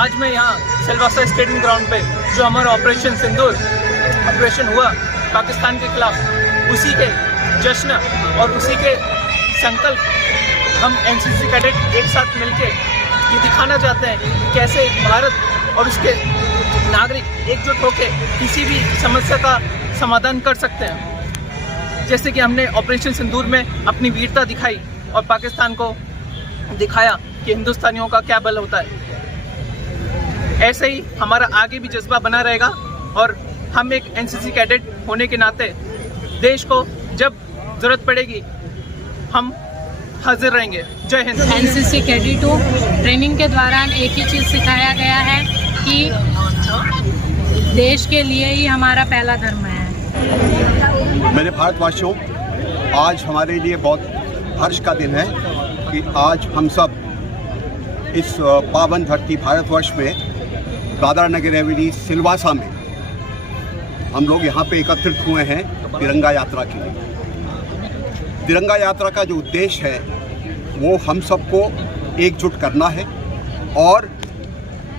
आज मैं यहाँ सिलवासा स्टेडियम ग्राउंड पे जो हमारा ऑपरेशन सिंदूर ऑपरेशन हुआ पाकिस्तान के खिलाफ, उसी के जश्न और उसी के संकल्प हम एनसीसी कैडेट एक साथ मिलके ये दिखाना चाहते हैं कैसे भारत और उसके नागरिक एकजुट होकर किसी भी समस्या का समाधान कर सकते हैं। जैसे कि हमने ऑपरेशन सिंदूर में अपनी वीरता दिखाई और पाकिस्तान को दिखाया कि हिंदुस्तानियों का क्या बल होता है, ऐसे ही हमारा आगे भी जज्बा बना रहेगा और हम एक एनसीसी कैडेट होने के नाते देश को जब जरूरत पड़ेगी हम हाजिर रहेंगे। जय हिंद। एनसीसी कैडेट हूँ। ट्रेनिंग के दौरान एक ही चीज़ सिखाया गया है कि देश के लिए ही हमारा पहला धर्म है। मेरे भारतवासियों, आज हमारे लिए बहुत हर्ष का दिन है कि आज हम सब इस पावन धरती भारतवर्ष में दादरा नगर हवेली सिलवासा में हम लोग यहाँ पे एकत्रित हुए हैं तिरंगा यात्रा के लिए। तिरंगा यात्रा का जो उद्देश्य है वो हम सबको एकजुट करना है और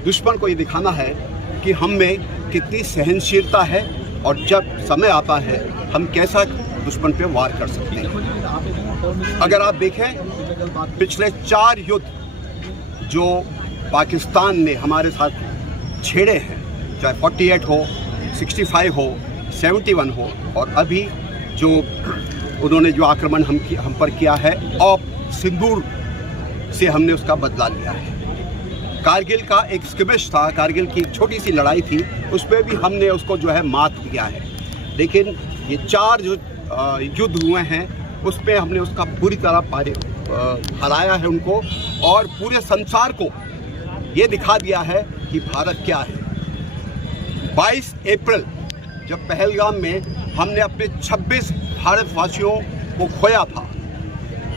दुश्मन को ये दिखाना है कि हम में कितनी सहनशीलता है और जब समय आता है हम कैसा दुश्मन पे वार कर सकते हैं। अगर आप देखें पिछले 4 युद्ध जो पाकिस्तान ने हमारे साथ छेड़े हैं, चाहे 48 हो, 65 हो, 71 हो और अभी जो उन्होंने जो आक्रमण हम पर किया है और सिंदूर से हमने उसका बदला लिया है। कारगिल का एक स्किमिश था, कारगिल की एक छोटी सी लड़ाई थी, उस पर भी हमने उसको जो है मात दिया है। लेकिन ये 4 जो युद्ध हुए हैं उसमें हमने उसका बुरी तरह हराया है उनको और पूरे संसार को ये दिखा दिया है कि भारत क्या है। 22 अप्रैल जब पहलगाम में हमने अपने 26 भारतवासियों को खोया था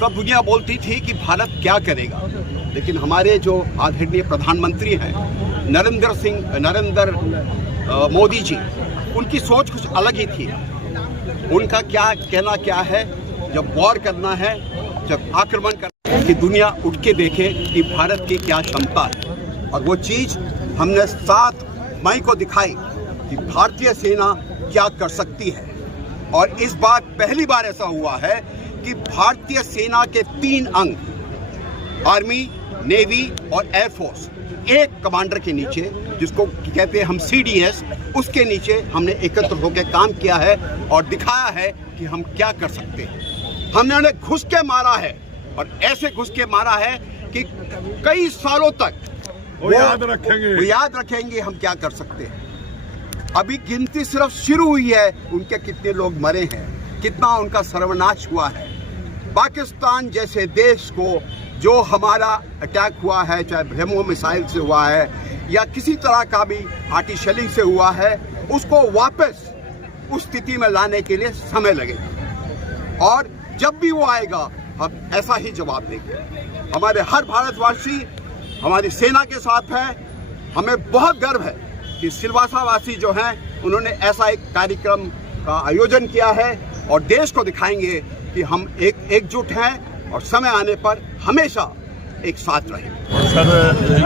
तब दुनिया बोलती थी कि भारत क्या करेगा, लेकिन हमारे जो आदरणीय प्रधानमंत्री हैं नरेंद्र मोदी जी, उनकी सोच कुछ अलग ही थी। उनका क्या कहना क्या है, जब वॉर करना है, जब आक्रमण करना है कि दुनिया उठ के देखे कि भारत की क्या क्षमता है। और वो चीज़ हमने 7 मई को दिखाई कि भारतीय सेना क्या कर सकती है। और इस बार पहली बार ऐसा हुआ है कि भारतीय सेना के 3 अंग आर्मी, नेवी और एयरफोर्स एक कमांडर के नीचे, जिसको कहते हैं हम CDS, उसके नीचे हमने एकत्र होकर काम किया है और दिखाया है कि हम क्या कर सकते हैं। हमने उन्हें घुस के मारा है और ऐसे घुस के मारा है कि कई सालों तक वो याद रखेंगे हम क्या कर सकते हैं। अभी गिनती सिर्फ शुरू हुई है, उनके कितने लोग मरे हैं, कितना उनका सर्वनाश हुआ है। पाकिस्तान जैसे देश को जो हमारा अटैक हुआ है, चाहे ब्रह्मो मिसाइल से हुआ है या किसी तरह का भी आर्टिशलिंग से हुआ है, उसको वापस उस स्थिति में लाने के लिए समय लगेगा और जब भी वो आएगा हम ऐसा ही जवाब देंगे। हमारे हर भारतवासी हमारी सेना के साथ है। हमें बहुत गर्व है कि सिलवासा वासी जो हैं उन्होंने ऐसा एक कार्यक्रम का आयोजन किया है और देश को दिखाएंगे कि हम एकजुट हैं और समय आने पर हमेशा एक साथ रहेंगे। सर,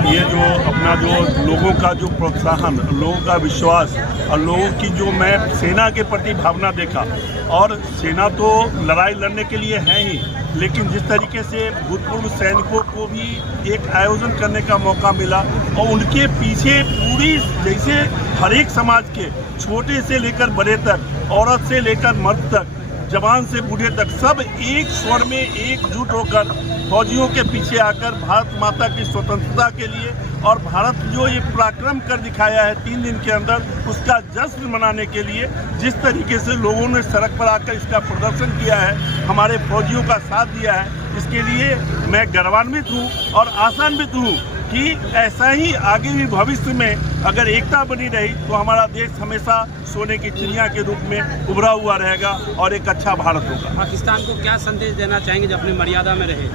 ये जो अपना जो लोगों का जो प्रोत्साहन, लोगों का विश्वास और लोगों की जो मैं सेना के प्रति भावना देखा, और सेना तो लड़ाई लड़ने के लिए है ही, लेकिन जिस तरीके से भूतपूर्व सैनिकों को भी एक आयोजन करने का मौका मिला और उनके पीछे पूरी, जैसे हर एक समाज के छोटे से लेकर बड़े तक, औरत से लेकर मर्द तक, जवान से बूढ़े तक, सब एक स्वर में एकजुट होकर फौजियों के पीछे आकर भारत माता की स्वतंत्रता के लिए और भारत जो ये पराक्रम कर दिखाया है 3 दिन के अंदर, उसका जश्न मनाने के लिए जिस तरीके से लोगों ने सड़क पर आकर इसका प्रदर्शन किया है, हमारे फौजियों का साथ दिया है, इसके लिए मैं गौरवान्वित हूँ और आशान्वित हूँ कि ऐसा ही आगे भी भविष्य में अगर एकता बनी रही तो हमारा देश हमेशा सोने की चिड़िया के रूप में उभरा हुआ रहेगा और एक अच्छा भारत होगा। पाकिस्तान को क्या संदेश देना चाहेंगे जो अपनी मर्यादा में रहे?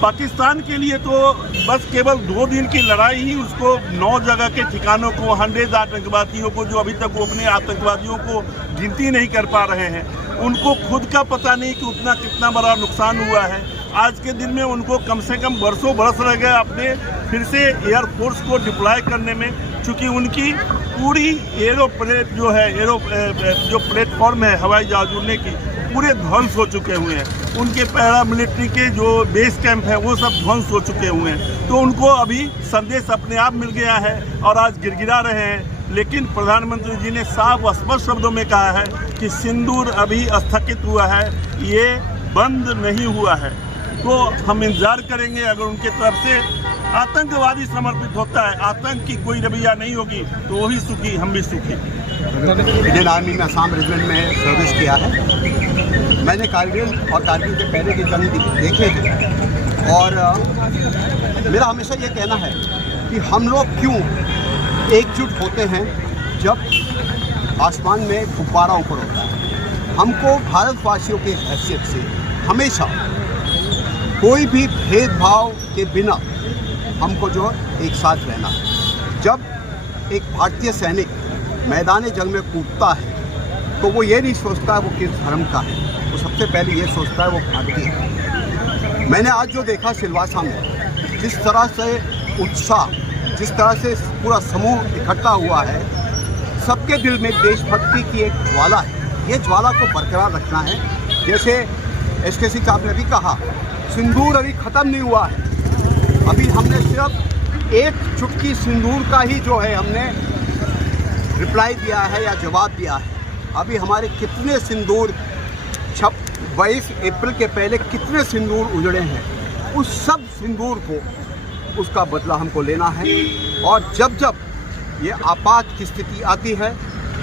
पाकिस्तान के लिए तो बस केवल 2 दिन की लड़ाई ही उसको 9 जगह के ठिकानों को, 100 आतंकवादियों को, जो अभी तक वो अपने आतंकवादियों को गिनती नहीं कर पा रहे हैं, उनको खुद का पता नहीं कि उतना कितना बड़ा नुकसान हुआ है आज के दिन में उनको कम से कम बरसों बरस रह गए अपने फिर से एयरफोर्स को डिप्लॉय करने में, चूँकि उनकी पूरी एरोप्लेन जो है जो प्लेटफॉर्म है हवाई जहाज उड़ने की पूरे ध्वंस हो चुके हुए हैं। उनके पैरामिलिट्री के जो बेस कैंप है वो सब ध्वंस हो चुके हुए हैं। तो उनको अभी संदेश अपने आप मिल गया है और आज गिड़गिड़ा रहे हैं। लेकिन प्रधानमंत्री जी ने साफ स्पष्ट शब्दों में कहा है कि सिंदूर अभी स्थगित हुआ है, ये बंद नहीं हुआ है। तो हम इंतजार करेंगे, अगर उनके तरफ से आतंकवादी समर्पित होता है, आतंक की कोई रवैया नहीं होगी तो वही सुखी, हम भी सुखी। इंडियन आर्मी में असम रीजन में सर्विस किया है। मैंने कारगिल और कारगिल के पहले के जंग देखे हैं और मेरा हमेशा ये कहना है कि हम लोग क्यों एकजुट होते हैं जब आसमान में गुब्बारा ऊपर होता है। हमको भारतवासियों के हैसियत से हमेशा कोई भी भेदभाव के बिना हमको जो एक साथ रहना है। जब एक भारतीय सैनिक मैदान जंग में कूदता है तो वो ये नहीं सोचता है वो किस धर्म का है, वो सबसे पहले ये सोचता है वो भारतीय है। मैंने आज जो देखा सिलवासा में, जिस तरह से उत्साह, जिस तरह से पूरा समूह इकट्ठा हुआ है, सबके दिल में देशभक्ति की एक ज्वाला है। ये ज्वाला को बरकरार रखना है। जैसे एसकेसी साहब ने भी कहा, सिंदूर अभी ख़त्म नहीं हुआ है। अभी हमने सिर्फ एक चुटकी सिंदूर का ही जो है हमने रिप्लाई दिया है या जवाब दिया है। अभी हमारे कितने सिंदूर 22 अप्रैल के पहले कितने सिंदूर उजड़े हैं, उस सब सिंदूर को उसका बदला हमको लेना है। और जब जब ये आपात की स्थिति आती है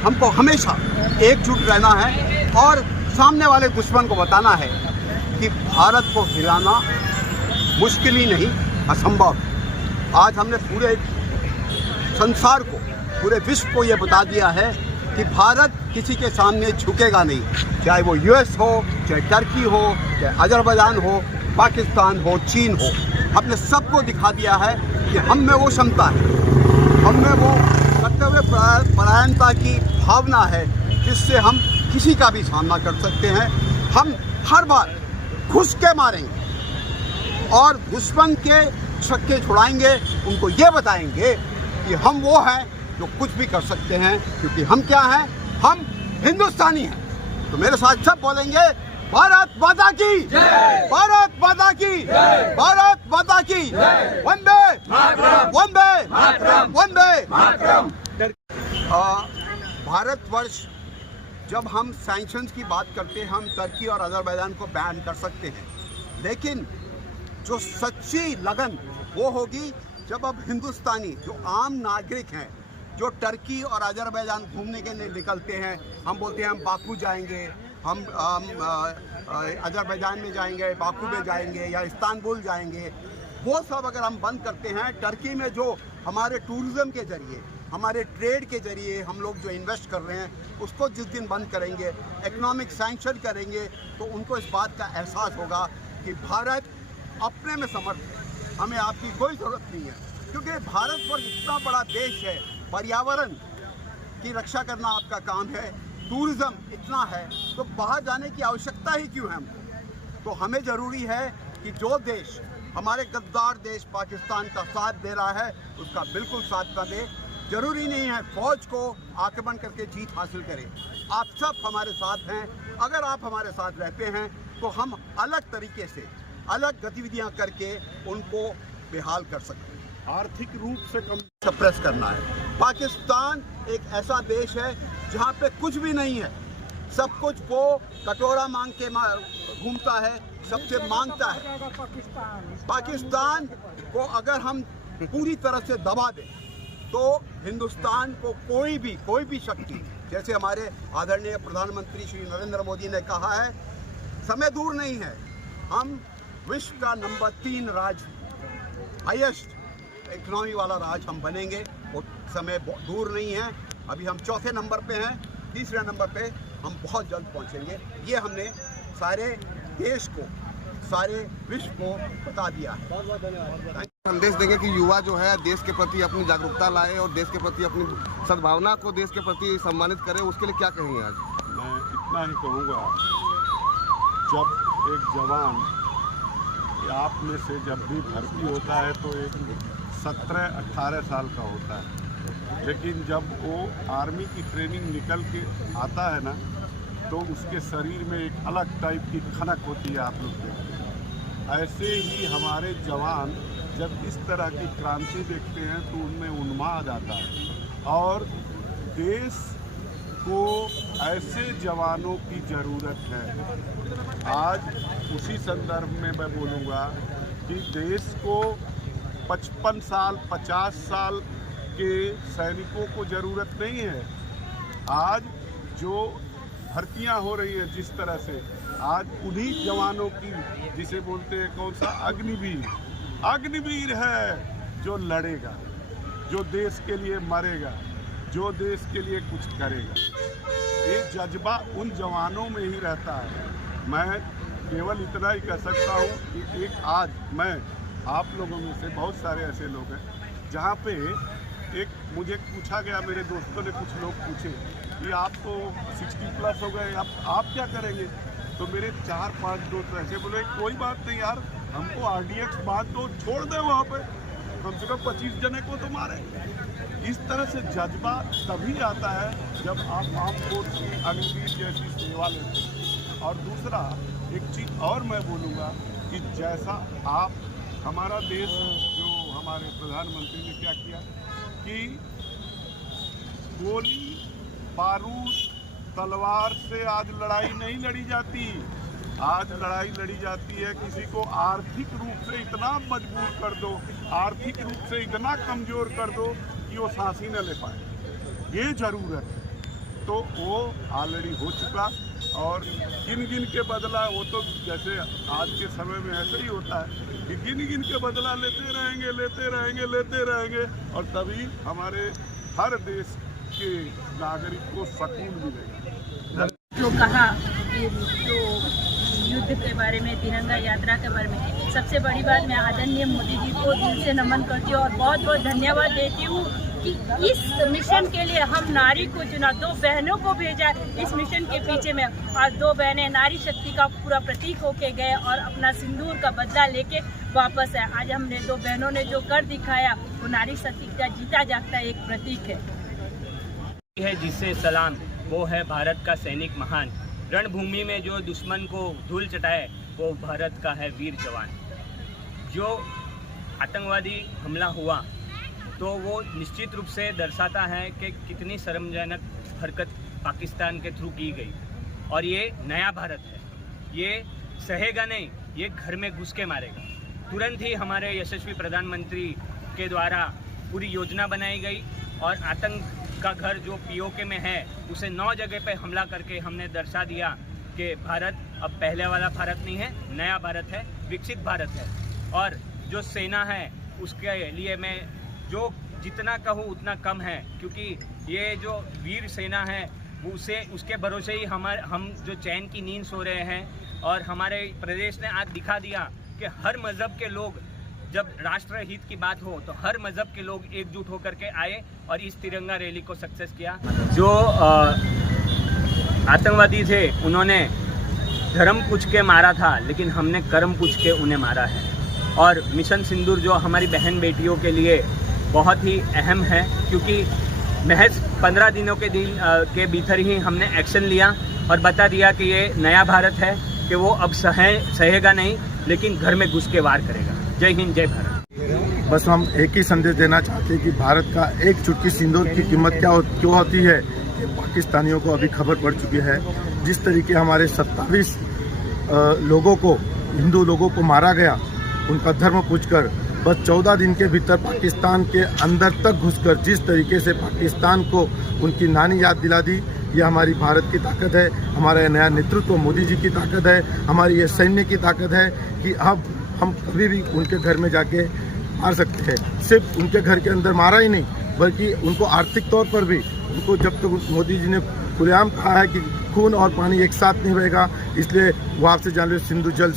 हमको हमेशा एकजुट रहना है और सामने वाले दुश्मन को बताना है कि भारत को हिलाना मुश्किल ही नहीं, असंभव। आज हमने पूरे संसार को, पूरे विश्व को ये बता दिया है कि भारत किसी के सामने झुकेगा नहीं, चाहे वो यूएस हो, चाहे टर्की हो, चाहे अजरबैजान हो, पाकिस्तान हो, चीन हो। हमने सबको दिखा दिया है कि हम में वो क्षमता है, हम में वो कर्तव्य परायणता की भावना है जिससे हम किसी का भी सामना कर सकते हैं। हम हर बार घुस के मारेंगे और दुश्मन के छक्के छुड़ाएंगे, उनको ये बताएंगे कि हम वो हैं जो कुछ भी कर सकते हैं, क्योंकि हम क्या हैं, हम हिंदुस्तानी हैं। तो मेरे साथ सब बोलेंगे, भारत माता की जय, भारत माता की जय, भारत माता की जय, वंदे मातरम, वंदे मातरम, वंदे मातरम। भारतवर्ष, जब हम सैंक्शंस की बात करते हैं, हम तुर्की और अजरबैजान को बैन कर सकते हैं, लेकिन जो सच्ची लगन वो होगी जब अब हिंदुस्तानी जो आम नागरिक हैं, जो तुर्की और अजरबैजान घूमने के लिए निकलते हैं, हम बोलते हैं हम बाकू जाएंगे, हम अजरबैजान में जाएंगे, बाकू में जाएंगे या इस्तांबुल जाएंगे, वो सब अगर हम बंद करते हैं, तुर्की में जो हमारे टूरिज़्म के ज़रिए, हमारे ट्रेड के ज़रिए हम लोग जो इन्वेस्ट कर रहे हैं, उसको जिस दिन बंद करेंगे, इकोनॉमिक सैंक्शन करेंगे, तो उनको इस बात का एहसास होगा कि भारत अपने में समर्थ है, हमें आपकी कोई ज़रूरत नहीं है। क्योंकि भारतवर्ष इतना बड़ा देश है, पर्यावरण की रक्षा करना आपका काम है, टूरिज़्म इतना है, तो बाहर जाने की आवश्यकता ही क्यों है हमको। तो हमें ज़रूरी है कि जो देश हमारे गद्दार देश पाकिस्तान का साथ दे रहा है, उसका बिल्कुल साथ ना दे। ज़रूरी नहीं है फ़ौज को आक्रमण करके जीत हासिल करें। आप सब हमारे साथ हैं। अगर आप हमारे साथ रहते हैं तो हम अलग तरीके से, अलग गतिविधियां करके उनको बेहाल कर सकते हैं। आर्थिक रूप से कम सप्रेस करना है। पाकिस्तान एक ऐसा देश है जहां पे कुछ भी नहीं है, सब कुछ वो कटोरा मांग के घूमता है, सबसे मांगता है। पाकिस्तान को अगर हम पूरी तरह से दबा दें तो हिंदुस्तान को कोई भी शक्ति, जैसे हमारे आदरणीय प्रधानमंत्री श्री नरेंद्र मोदी ने कहा है, समय दूर नहीं है, हम विश्व का नंबर 3 राज्य, हाईएस्ट इकोनॉमी वाला राज्य हम बनेंगे। वो समय दूर नहीं है। अभी हम 4थे नंबर पे हैं, 3रे नंबर पे हम बहुत जल्द पहुंचेंगे। ये हमने सारे देश को, सारे विश्व को बता दिया है। बहुत धन्यवाद। संदेश देंगे कि युवा जो है देश के प्रति अपनी जागरूकता लाए और देश के प्रति अपनी सद्भावना को देश के प्रति सम्मानित करे, उसके लिए क्या कहेंगे आज? मैं इतना ही कहूँगा, जब एक जवान कि आप में से जब भी भर्ती होता है तो एक 17-18 साल का होता है, लेकिन जब वो आर्मी की ट्रेनिंग निकल के आता है ना तो उसके शरीर में एक अलग टाइप की खनक होती है। आप लोग देखते हैं ऐसे ही हमारे जवान जब इस तरह की क्रांति देखते हैं तो उनमें उन्माद आता है और देश को ऐसे जवानों की ज़रूरत है। आज उसी संदर्भ में मैं बोलूँगा कि देश को 55 साल 50 साल के सैनिकों को ज़रूरत नहीं है। आज जो भर्तियां हो रही है जिस तरह से, आज उन्हीं जवानों की जिसे बोलते हैं कौन सा अग्निवीर है जो लड़ेगा, जो देश के लिए मरेगा, जो देश के लिए कुछ करेगा। ये जज्बा उन जवानों में ही रहता है। मैं केवल इतना ही कह सकता हूँ कि एक आज मैं आप लोगों में से बहुत सारे ऐसे लोग हैं जहाँ पे एक मुझे पूछा गया, मेरे दोस्तों ने कुछ लोग पूछे कि आप तो 60+ हो गए, आप क्या करेंगे? तो मेरे 4-5 दोस्त ऐसे बोले कोई बात नहीं यार, हमको RDX बांध दो, छोड़ दे वहाँ पे, कम से कम 25 जने को तो मारे। इस तरह से जज्बा तभी आता है जब आप आर्म फोर्स की अग्निवीर जैसी सेवा लेते हैं। और दूसरा एक चीज़ और मैं बोलूँगा कि जैसा आप हमारा देश, जो हमारे प्रधानमंत्री ने क्या किया कि गोली बारूद तलवार से आज लड़ाई नहीं लड़ी जाती। आज लड़ाई लड़ी जाती है किसी को आर्थिक रूप से इतना मजबूर कर दो, आर्थिक रूप से इतना कमज़ोर कर दो कि वो सांस ही न ले पाए। ये ज़रूरत है। तो वो ऑलरेडी हो चुका और गिन के बदला, वो तो जैसे आज के समय में ऐसे ही होता है कि गिन के बदला लेते रहेंगे और तभी हमारे हर देश के नागरिक को सकून मिलेगा। जो कहा कि जो युद्ध के बारे में, तिरंगा यात्रा के बारे में, सबसे बड़ी बात मैं आदरणीय मोदी जी को दिल से नमन करती हूँ और बहुत बहुत धन्यवाद देती हूँ कि इस मिशन के लिए हम नारी को चुना, 2 बहनों को भेजा इस मिशन के पीछे में। आज 2 बहनें नारी शक्ति का पूरा प्रतीक होके गए और अपना सिंदूर का बदला लेके वापस आए। आज हमने 2 बहनों ने जो कर दिखाया वो नारी शक्ति का जीता जागता एक प्रतीक है जिससे सलाम, वो है भारत का सैनिक महान। रणभूमि में जो दुश्मन को धूल चटाए वो भारत का है वीर जवान। जो आतंकवादी हमला हुआ तो वो निश्चित रूप से दर्शाता है कि कितनी शर्मजनक हरकत पाकिस्तान के थ्रू की गई। और ये नया भारत है, ये सहेगा नहीं, ये घर में घुस के मारेगा। तुरंत ही हमारे यशस्वी प्रधानमंत्री के द्वारा पूरी योजना बनाई गई और आतंक का घर जो POK में है उसे 9 जगह पे हमला करके हमने दर्शा दिया कि भारत अब पहले वाला भारत नहीं है, नया भारत है, विकसित भारत है। और जो सेना है उसके लिए मैं जो जितना कहूँ उतना कम है, क्योंकि ये जो वीर सेना है उसके भरोसे ही हम जो चैन की नींद सो रहे हैं। और हमारे प्रदेश ने आज दिखा दिया कि हर मज़हब के लोग, जब राष्ट्र हित की बात हो तो हर मज़हब के लोग एकजुट होकर के आए और इस तिरंगा रैली को सक्सेस किया। जो आतंकवादी थे उन्होंने धर्म पूछ के मारा था, लेकिन हमने कर्म पूछ के उन्हें मारा है। और मिशन सिंदूर जो हमारी बहन बेटियों के लिए बहुत ही अहम है, क्योंकि महज 15 दिनों के भीतर ही हमने एक्शन लिया और बता दिया कि ये नया भारत है, कि वो अब सहेगा नहीं लेकिन घर में घुस के वार करेगा। जय हिंद, जय भारत। बस हम एक ही संदेश देना चाहते हैं कि भारत का एक चुटकी सिंदूर की कीमत क्यों होती है, ये पाकिस्तानियों को अभी खबर पड़ चुकी है। जिस तरीके हमारे 27 लोगों को, हिंदू लोगों को मारा गया उनका धर्म पूछकर, बस 14 दिन के भीतर पाकिस्तान के अंदर तक घुसकर जिस तरीके से पाकिस्तान को उनकी नानी याद दिला दी, ये हमारी भारत की ताकत है, हमारा नया नेतृत्व मोदी जी की ताकत है, हमारी ये सैन्य की ताकत है कि अब हम कभी भी उनके घर में जाके मार सकते हैं। सिर्फ उनके घर के अंदर मारा ही नहीं, बल्कि उनको आर्थिक तौर पर भी, उनको जब तक मोदी जी ने खुलेआम कहा है कि खून और पानी एक साथ नहीं रहेगा, इसलिए वो आपसे जान लो सिंधु जल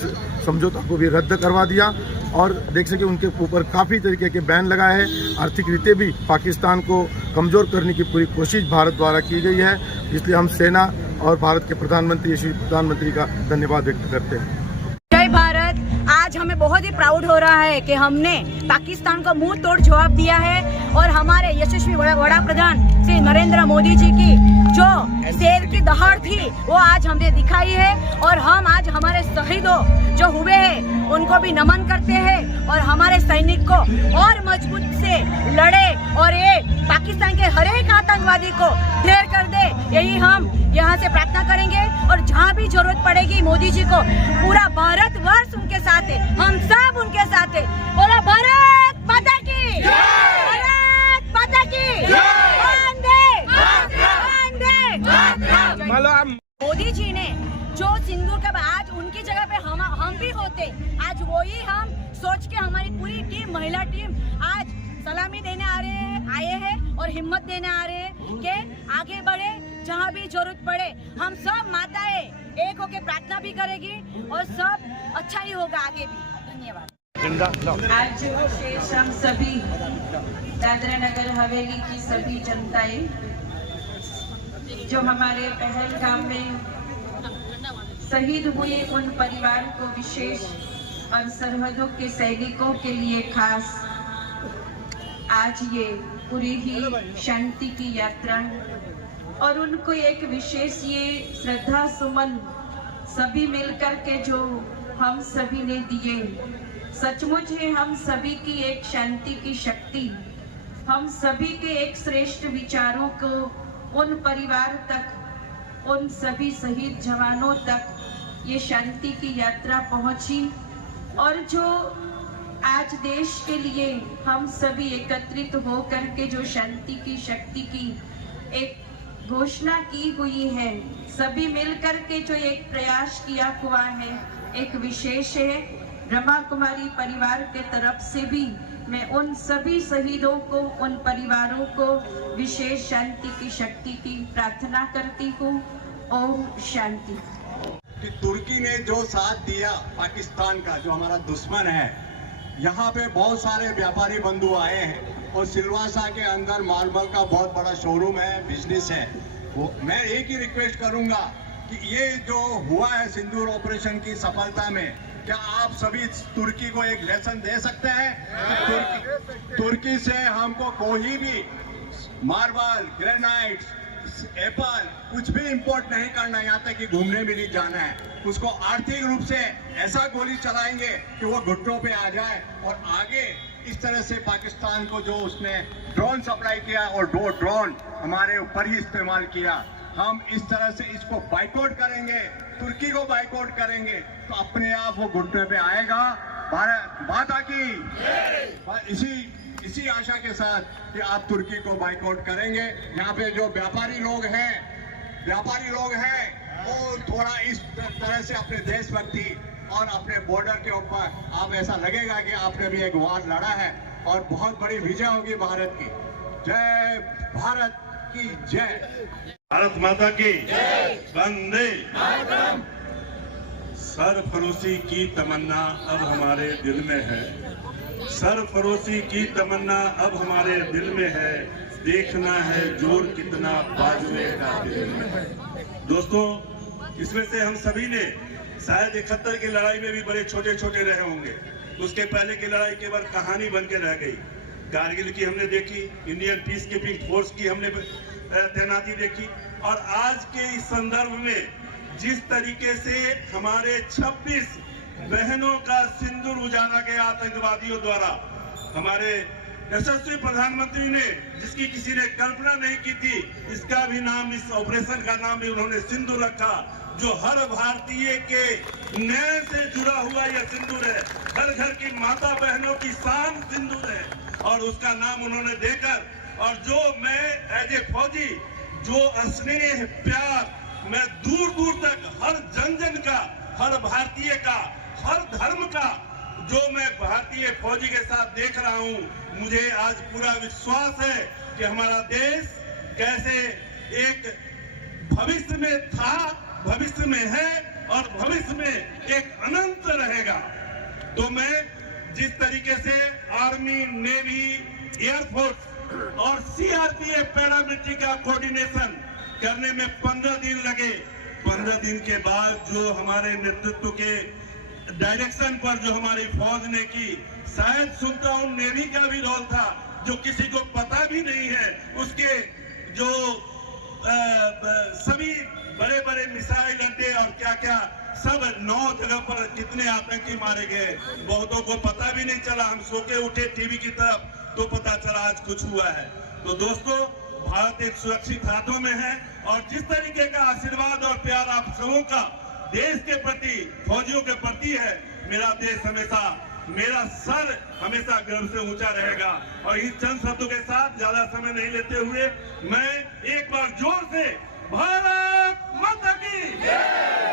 समझौता को भी रद्द करवा दिया। और देख सके उनके ऊपर काफ़ी तरीके के बैन लगाए हैं। आर्थिक रीते भी पाकिस्तान को कमज़ोर करने की पूरी कोशिश भारत द्वारा की गई है। इसलिए हम सेना और भारत के प्रधानमंत्री, यशस्वी प्रधानमंत्री का धन्यवाद व्यक्त करते हैं। जय भारत। आज आज हमें बहुत ही प्राउड हो रहा है कि हमने पाकिस्तान को मुंह तोड़ जवाब दिया है और हमारे यशस्वी वड़ा प्रधान श्री नरेंद्र मोदी जी की जो शेर की दहाड़ थी वो आज हमने दिखाई है। और हम आज हमारे शहीदों जो हुए हैं उनको भी नमन करते हैं और हमारे सैनिक को और मजबूत से लड़े और ये पाकिस्तान के हर एक आतंकवादी को ढेर कर दे, यही हम यहाँ से प्रार्थना करेंगे। और जहाँ भी जरूरत पड़ेगी मोदी जी को, पूरा भारतवर्ष उनके साथ है, हम सब उनके साथ है। बोला भारत माता की, भारत माता की, मोदी जी ने जो सिंदूर का आज उनकी जगह पे हम भी होते, आज वही हम सोच के हमारी पूरी टीम, महिला टीम आज सलामी देने आए हैं और हिम्मत देने आ रहे हैं कि आगे बढ़े, जहाँ भी जरूरत पड़े हम सब माताएं एक होके प्रार्थना भी करेगी और सब अच्छा ही होगा आगे भी। धन्यवाद। आज विशेष हम सभी दादरा नगर हवेली की सभी जनताएं जो हमारे पहलगाम में शहीद हुए उन परिवार को विशेष और सरहदों के सैनिकों के लिए खास आज ये पूरी ही शांति की यात्रा और उनको एक विशेष ये श्रद्धा सुमन सभी मिलकर के जो हम सभी ने दिए, सचमुच है हम सभी की एक शांति की शक्ति, हम सभी के एक श्रेष्ठ विचारों को उन परिवार तक, उन सभी शहीद जवानों तक ये शांति की यात्रा पहुंची। और जो आज देश के लिए हम सभी एकत्रित होकर के जो शांति की शक्ति की एक घोषणा की हुई है, सभी मिलकर के जो एक प्रयास किया हुआ है, एक विशेष है। रमा कुमारी परिवार के तरफ से भी मैं उन सभी शहीदों को, उन परिवारों को विशेष शांति की शक्ति की प्रार्थना करती हूँ। ओम शांति। कि तुर्की ने जो साथ दिया पाकिस्तान का, जो हमारा दुश्मन है, यहाँ पे बहुत सारे व्यापारी बंधु आए हैं और सिलवासा के अंदर मार्बल का बहुत बड़ा शोरूम है, बिजनेस है। वो मैं एक ही रिक्वेस्ट करूंगा कि ये जो हुआ है सिंदूर ऑपरेशन की सफलता में, क्या आप सभी तुर्की को एक लेसन दे सकते हैं कि तुर्की से हमको कोई भी मार्बल, ग्रेनाइट, एप्पल कुछ भी इंपोर्ट नहीं करना, यहाँ तक कि घूमने भी नहीं जाना है। उसको आर्थिक रूप से ऐसा गोली चलाएंगे कि वो घुटनों पे आ जाए। और आगे इस तरह से पाकिस्तान को जो उसने ड्रोन सप्लाई किया और दो ड्रोन हमारे ऊपर ही इस्तेमाल किया, हम इस तरह से इसको बाइकआउट करेंगे, तुर्की को बाइकआउट करेंगे तो अपने आप वो घुटने पे आएगा। भारत माता की। इसी आशा के साथ कि आप तुर्की को बाइकआउट करेंगे। यहाँ पे जो व्यापारी लोग हैं वो थोड़ा इस तरह से अपने देशभक्ति और अपने बॉर्डर के ऊपर आप ऐसा लगेगा कि आपने भी एक वार लड़ा है और बहुत बड़ी विजय होगी भारत की। जय भारत की जय। भारत माता की वंदे मातरम। सरफरोशी की तमन्ना अब हमारे दिल में है, सरफरोशी की तमन्ना अब हमारे दिल में है, देखना है जोर कितना बाजुए का दिल में है। दोस्तों, इसमें से हम सभी ने शायद 71 की लड़ाई में भी बड़े छोटे छोटे रहे होंगे, उसके पहले की लड़ाई केवल कहानी बन के रह गई। कारगिल की हमने देखी, इंडियन पीस कीपिंग फोर्स की हमने तैनाती देखी, और आज के इस संदर्भ में जिस तरीके से हमारे 26 बहनों का सिंदूर उजाला गया आतंकवादियों द्वारा, हमारे यशस्वी प्रधानमंत्री ने, जिसकी किसी ने कल्पना नहीं की थी, इसका भी नाम, इस ऑपरेशन का नाम भी उन्होंने सिंदूर रखा, जो हर भारतीय के न्याय से जुड़ा हुआ यह सिंदूर है, हर घर की माता बहनों की शान सिंदूर है, और उसका नाम उन्होंने देकर, और जो मैं एज ए फौजी जो स्नेह प्यार मैं दूर दूर तक हर जन का, हर भारतीय का, हर धर्म का जो मैं भारतीय फौजी के साथ देख रहा हूं, मुझे आज पूरा विश्वास है कि हमारा देश कैसे एक भविष्य में था, भविष्य में है और भविष्य में एक अनंत रहेगा। तो मैं जिस तरीके से आर्मी, नेवी, एयरफोर्स और सीआरपीएफ पैरामिलिट्री का कोऑर्डिनेशन करने में 15 दिन लगे, 15 दिन के बाद जो हमारे नेतृत्व के डायरेक्शन पर जो हमारी फौज ने की, शायद सुनता हूं नेवी का भी रोल था जो किसी को पता भी नहीं है। उसके जो सभी बड़े बड़े मिसाइल अड्डे और क्या क्या सब 9 जगह पर कितने आतंकी मारे गए, बहुतों को पता भी नहीं चला। हम सो के उठे टीवी की तरफ तो पता चला आज कुछ हुआ है। तो दोस्तों, भारत एक सुरक्षित हाथों में है और जिस तरीके का आशीर्वाद और प्यार आप सबों का देश के प्रति, फौजियों के प्रति है, मेरा देश हमेशा, मेरा सर हमेशा गर्व से ऊंचा रहेगा। और इन चंद शब्दों के साथ ज्यादा समय नहीं लेते हुए मैं एक बार जोर से भारत माता की जय।